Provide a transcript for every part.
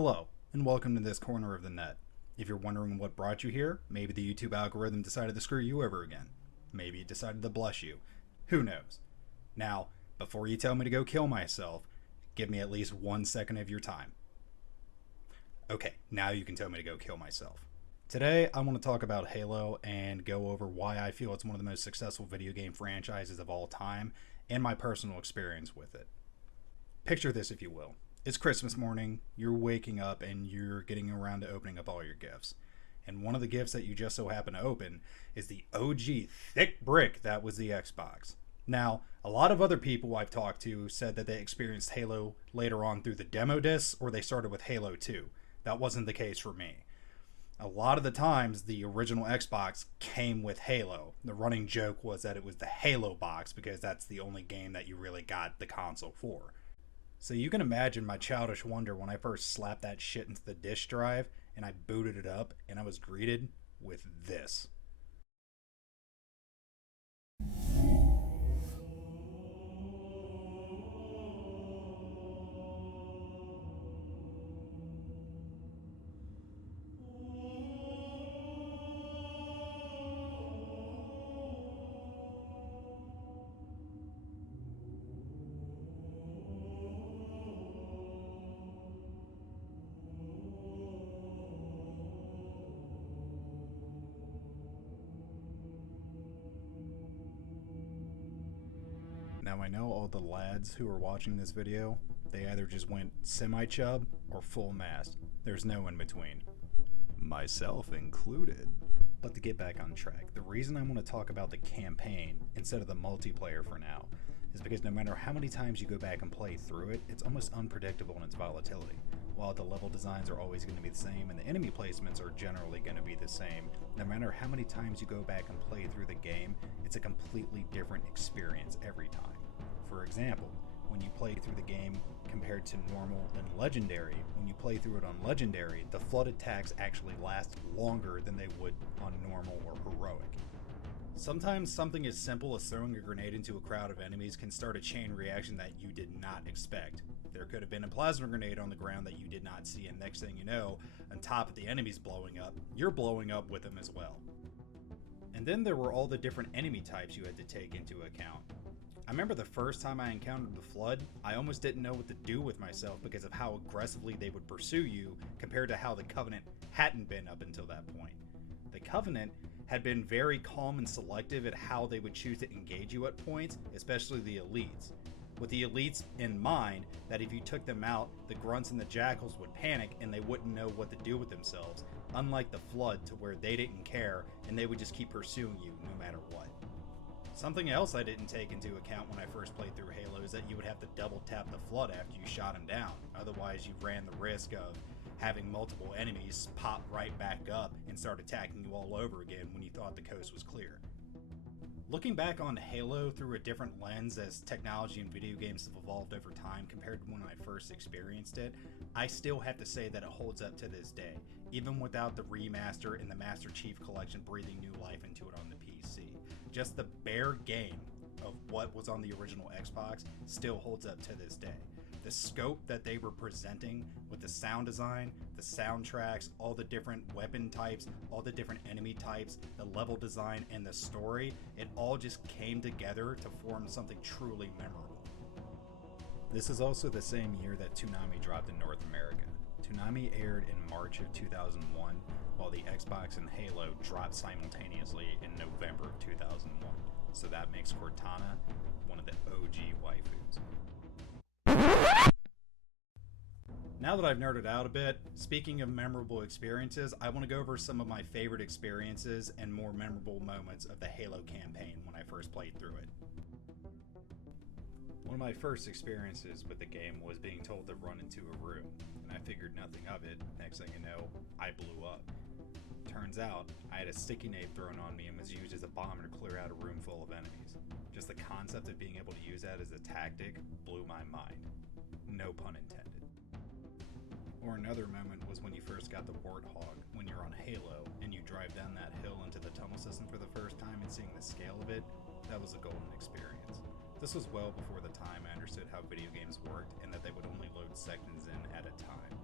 Hello, and welcome to this corner of the net. If you're wondering what brought you here, maybe the YouTube algorithm decided to screw you over again. Maybe it decided to bless you. Who knows? Now, before you tell me to go kill myself, give me at least 1 second of your time. Okay, now you can tell me to go kill myself. Today, I want to talk about Halo and go over why I feel it's one of the most successful video game franchises of all time and my personal experience with it. Picture this, if you will. It's Christmas morning, you're waking up and you're getting around to opening up all your gifts. And one of the gifts that you just so happen to open is the OG thick brick that was the Xbox. Now, a lot of other people I've talked to said that they experienced Halo later on through the demo discs or they started with Halo 2. That wasn't the case for me. A lot of the times, the original Xbox came with Halo. The running joke was that it was the Halo box because that's the only game that you really got the console for. So you can imagine my childish wonder when I first slapped that shit into the disk drive and I booted it up and I was greeted with this. Now I know all the lads who are watching this video, they either just went semi-chub or full mast. There's no in between. Myself included. But to get back on track, the reason I want to talk about the campaign instead of the multiplayer for now is because no matter how many times you go back and play through it, it's almost unpredictable in its volatility. While the level designs are always going to be the same and the enemy placements are generally going to be the same, no matter how many times you go back and play through the game, it's a completely different experience every time. For example, when you play through the game compared to normal and legendary, when you play through it on legendary, the flood attacks actually last longer than they would on normal or heroic. Sometimes something as simple as throwing a grenade into a crowd of enemies can start a chain reaction that you did not expect. There could have been a plasma grenade on the ground that you did not see, and next thing you know, on top of the enemies blowing up, you're blowing up with them as well. And then there were all the different enemy types you had to take into account. I remember the first time I encountered the Flood, I almost didn't know what to do with myself because of how aggressively they would pursue you compared to how the Covenant hadn't been up until that point. The Covenant had been very calm and selective at how they would choose to engage you at points, especially the elites. With the elites in mind, that if you took them out, the grunts and the jackals would panic and they wouldn't know what to do with themselves, unlike the Flood to where they didn't care and they would just keep pursuing you no matter what. Something else I didn't take into account when I first played through Halo is that you would have to double tap the Flood after you shot him down. Otherwise, you ran the risk of having multiple enemies pop right back up and start attacking you all over again when you thought the coast was clear. Looking back on Halo through a different lens as technology and video games have evolved over time compared to when I first experienced it, I still have to say that it holds up to this day, even without the remaster and the Master Chief Collection breathing new life into it on the PC. Just the bare game of what was on the original Xbox still holds up to this day. The scope that they were presenting with the sound design, the soundtracks, all the different weapon types, all the different enemy types, the level design, and the story, it all just came together to form something truly memorable. This is also the same year that Toonami dropped in North America. Toonami aired in March of 2001, while the Xbox and Halo dropped simultaneously in November of 2001. So that makes Cortana one of the OG waifus. Now that I've nerded out a bit, speaking of memorable experiences, I want to go over some of my favorite experiences and more memorable moments of the Halo campaign when I first played through it. One of my first experiences with the game was being told to run into a room, and I figured nothing of it. Next thing you know, I blew up. Turns out, I had a sticky nade thrown on me and was used as a bomber to clear out a room full of enemies. Just the concept of being able to use that as a tactic blew my mind. No pun intended. Or another moment was when you first got the Warthog, when you're on Halo, and you drive down that hill into the tunnel system for the first time and seeing the scale of it. That was a golden experience. This was well before the time I understood how video games worked and that they would only load sections in at a time.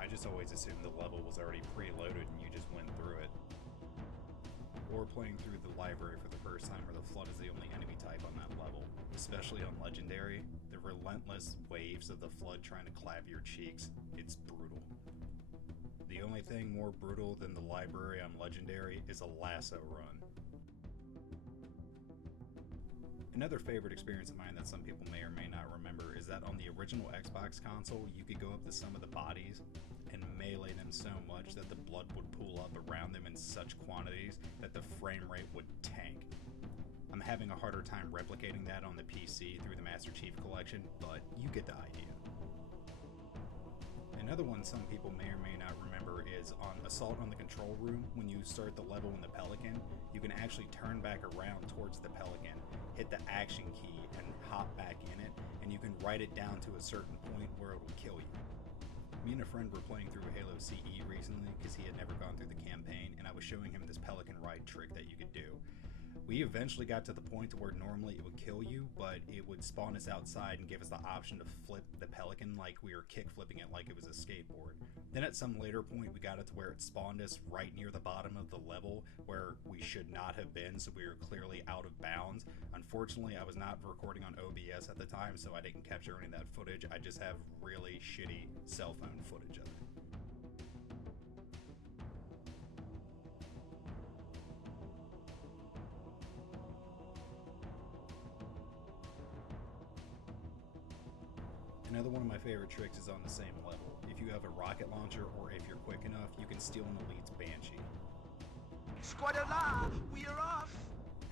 I just always assumed the level was already preloaded and you just went through it. Or playing through the library for the first time where the Flood is the only enemy type on that level. Especially on Legendary, the relentless waves of the Flood trying to clap your cheeks, it's brutal. The only thing more brutal than the library on Legendary is a lasso run. Another favorite experience of mine that some people may or may not remember is that on the original Xbox console, you could go up to some of the bodies and melee them so much that the blood would pool up around them in such quantities that the frame rate would tank. I'm having a harder time replicating that on the PC through the Master Chief Collection, but you get the idea. Another one some people may or may not remember is on Assault on the Control Room. When you start the level in the Pelican, you can actually turn back around towards the Pelican, hit the action key, and hop back in it, and you can write it down to a certain point where it will kill you. Me and a friend were playing through Halo CE recently because he had never gone through the campaign, and I was showing him this Pelican ride trick that you could do. We eventually got to the point to where normally it would kill you, but it would spawn us outside and give us the option to flip the Pelican like we were kick flipping it like it was a skateboard. Then at some later point we got it to where it spawned us right near the bottom of the level where we should not have been, so we were clearly out of bounds. Unfortunately, I was not recording on OBS at the time, so I didn't capture any of that footage. I just have really shitty cell phone footage of it. Another one of my favorite tricks is on the same level. If you have a rocket launcher or if you're quick enough, you can steal an elite's Banshee. Squad alive! We are off!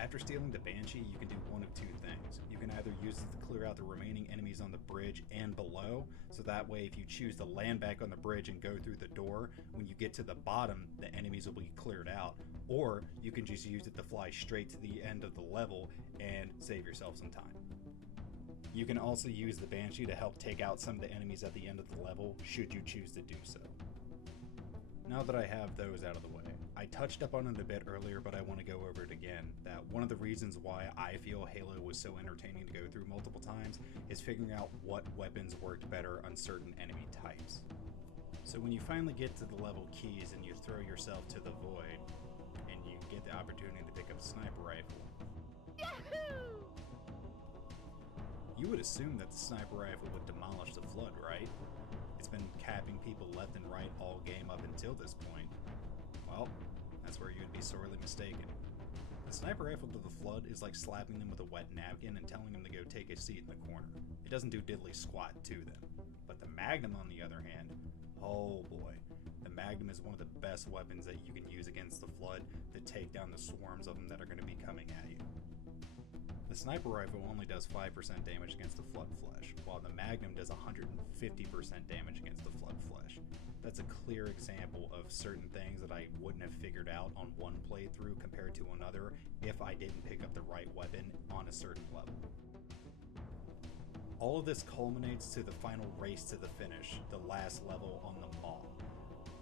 After stealing the Banshee, you can do one of two things. You can either use it to clear out the remaining enemies on the bridge and below, so that way if you choose to land back on the bridge and go through the door, when you get to the bottom, the enemies will be cleared out. Or you can just use it to fly straight to the end of the level and save yourself some time. You can also use the Banshee to help take out some of the enemies at the end of the level, should you choose to do so. Now that I have those out of the way, I touched up on it a bit earlier, but I want to go over it again, that one of the reasons why I feel Halo was so entertaining to go through multiple times is figuring out what weapons worked better on certain enemy types. So when you finally get to the level keys and you throw yourself to the void, and you get the opportunity to pick up a sniper rifle, Yahoo! you would assume that the sniper rifle would demolish the Flood, right? It's been capping people left and right all game up until this point. Well, that's where you'd be sorely mistaken. The sniper rifle to the Flood is like slapping them with a wet napkin and telling them to go take a seat in the corner. It doesn't do diddly squat to them. But the Magnum, on the other hand, oh boy. The Magnum is one of the best weapons that you can use against the Flood to take down the swarms of them that are going to be coming at you. The sniper rifle only does 5% damage against the Flood flesh, while the Magnum does 150% damage against the Flood flesh. That's a clear example of certain things that I wouldn't have figured out on one playthrough compared to another if I didn't pick up the right weapon on a certain level. All of this culminates to the final race to the finish, the last level on the Maw,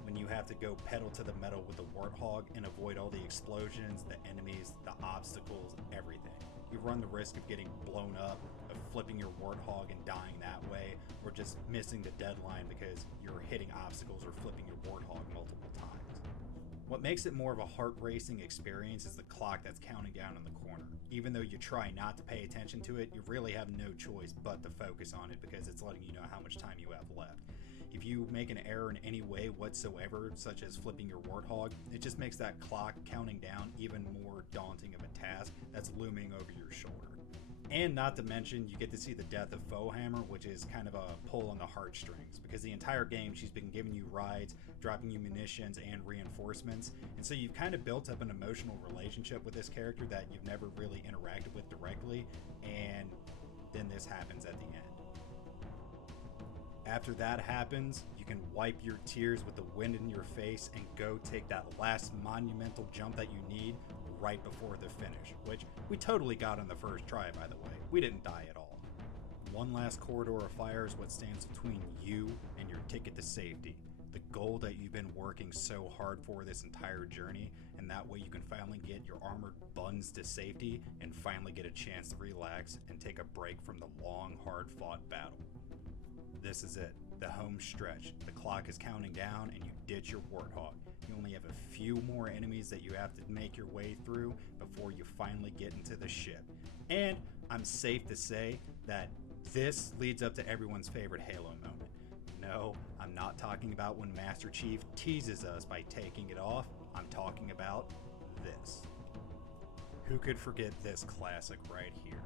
when you have to go pedal to the metal with the Warthog and avoid all the explosions, the enemies, the obstacles, everything. You run the risk of getting blown up, of flipping your Warthog and dying that way, or just missing the deadline because you're hitting obstacles or flipping your Warthog multiple times. What makes it more of a heart-racing experience is the clock that's counting down in the corner. Even though you try not to pay attention to it, you really have no choice but to focus on it because it's letting you know how much time you have left. If you make an error in any way whatsoever, such as flipping your Warthog, it just makes that clock counting down even more daunting of a task that's looming over your shoulder. And not to mention, you get to see the death of Foehammer, which is kind of a pull on the heartstrings, because the entire game she's been giving you rides, dropping you munitions and reinforcements, and so you've kind of built up an emotional relationship with this character that you've never really interacted with directly, and then this happens at the end. After that happens, you can wipe your tears with the wind in your face and go take that last monumental jump that you need right before the finish, which we totally got on the first try, by the way. We didn't die at all. One last corridor of fire is what stands between you and your ticket to safety, the goal that you've been working so hard for this entire journey, and that way you can finally get your armored buns to safety and finally get a chance to relax and take a break from the long, hard-fought battle. This is it. The home stretch. The clock is counting down and you ditch your warthog. You only have a few more enemies that you have to make your way through before you finally get into the ship. And I'm safe to say that this leads up to everyone's favorite Halo moment. No, I'm not talking about when Master Chief teases us by taking it off. I'm talking about this. Who could forget this classic right here?